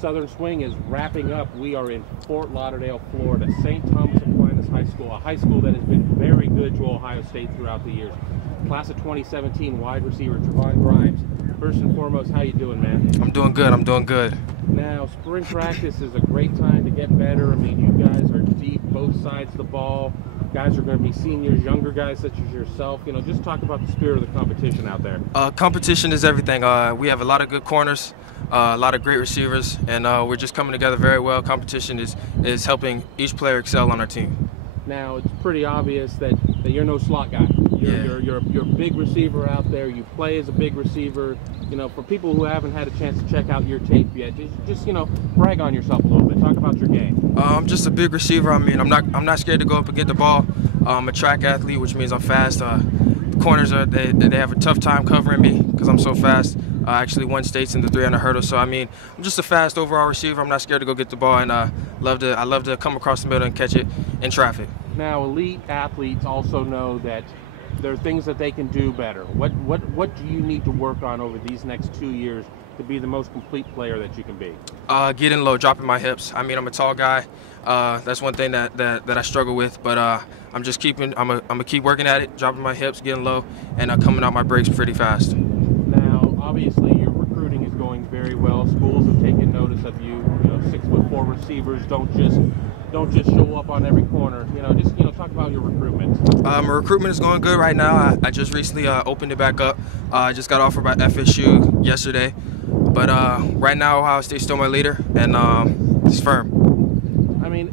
Southern Swing is wrapping up. We are in Fort Lauderdale, Florida. St. Thomas Aquinas High School, a high school that has been very good to Ohio State throughout the years. Class of 2017, wide receiver Trevon Grimes. First and foremost, how you doing, man? I'm doing good. I'm doing good. Now, spring practice is a great time to get better. I mean, you guys are deep, both sides of the ball. Guys are going to be seniors, younger guys such as yourself. You know, just talk about the spirit of the competition out there. Competition is everything. We have a lot of good corners, a lot of great receivers, and we're just coming together very well. Competition is helping each player excel on our team. Now, it's pretty obvious that you're no slot guy. You're a big receiver out there. You play as a big receiver. You know, for people who haven't had a chance to check out your tape yet, just you know, brag on yourself a little bit. Talk about your game. I'm just a big receiver. I mean, I'm not scared to go up and get the ball. I'm a track athlete, which means I'm fast. The corners they have a tough time covering me because I'm so fast. I actually won states in the 300 hurdles. So I mean, I'm just a fast overall receiver. I'm not scared to go get the ball, and I love to come across the middle and catch it in traffic. Now, elite athletes also know that there are things that they can do better. What do you need to work on over these next 2 years to be the most complete player that you can be? Getting low, dropping my hips. I mean, I'm a tall guy. That's one thing that I struggle with, but I'm gonna keep working at it, dropping my hips, getting low, and coming out my breaks pretty fast. Now, obviously, your recruiting is going very well. Schools have taken notice of you. You know, 6'4" receivers don't just show up on every corner. You know, just talk about your recruitment. My recruitment is going good right now. I just recently opened it back up. I just got offered by FSU yesterday, but right now Ohio State's still my leader, and it's firm. I mean,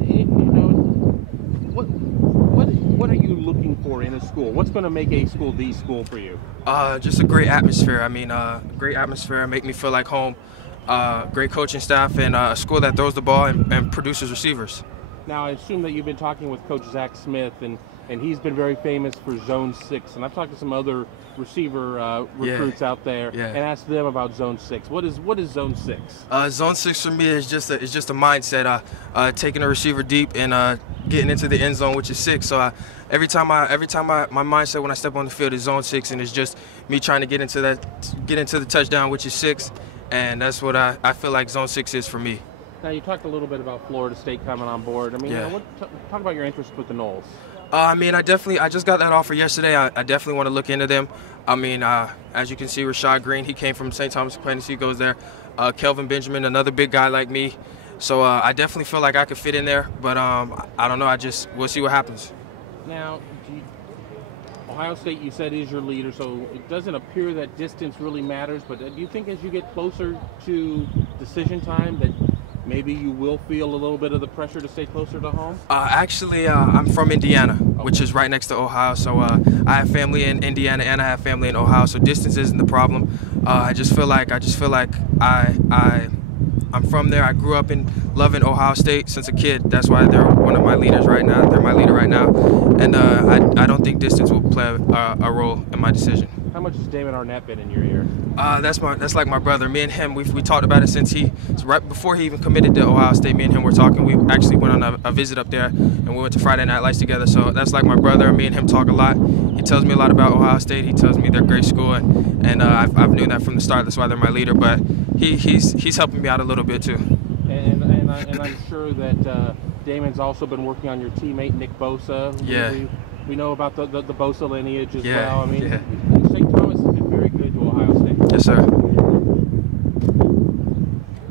what are you looking for in a school? What's going to make a school the school for you? Just a great atmosphere. I mean, great atmosphere, make me feel like home. Great coaching staff, and a school that throws the ball and produces receivers. Now, I assume that you've been talking with Coach Zach Smith, and he's been very famous for Zone 6. And I've talked to some other receiver recruits out there and asked them about Zone 6. What is Zone 6? Zone 6 for me is just a mindset, taking a receiver deep and getting into the end zone, which is 6. So every time my mindset when I step on the field is Zone 6, and it's just me trying to get into the touchdown, which is 6. And that's what I feel like Zone 6 is for me. Now, you talked a little bit about Florida State coming on board. I mean, talk about your interest with the Noles. I mean, I just got that offer yesterday. I definitely want to look into them. I mean, as you can see, Rashad Green, he came from St. Thomas Aquinas. He goes there. Kelvin Benjamin, another big guy like me. So I definitely feel like I could fit in there. But I don't know. We'll see what happens. Now, Ohio State, you said, is your leader, so it doesn't appear that distance really matters. But do you think as you get closer to decision time that maybe you will feel a little bit of the pressure to stay closer to home? Actually, I'm from Indiana, which is right next to Ohio. So I have family in Indiana and I have family in Ohio. So distance isn't the problem. I just feel like I'm from there. I grew up loving Ohio State since a kid. That's why they're one of my leaders right now. They're my leader right now, and I don't think distance will play a role in my decision. How much has Damon Arnett been in your ear? That's like my brother. Me and him, we talked about it since right before he even committed to Ohio State. Me and him were talking. We actually went on a visit up there, and we went to Friday Night Lights together. So that's like my brother. Me and him talk a lot. He tells me a lot about Ohio State. He tells me they're a great school, and I've known that from the start. That's why they're my leader. But he's helping me out a little bit too. And I'm sure that Damon's also been working on your teammate Nick Bosa. We know about the Bosa lineage as well. I mean, St. Thomas has been very good to Ohio State. Yes, sir.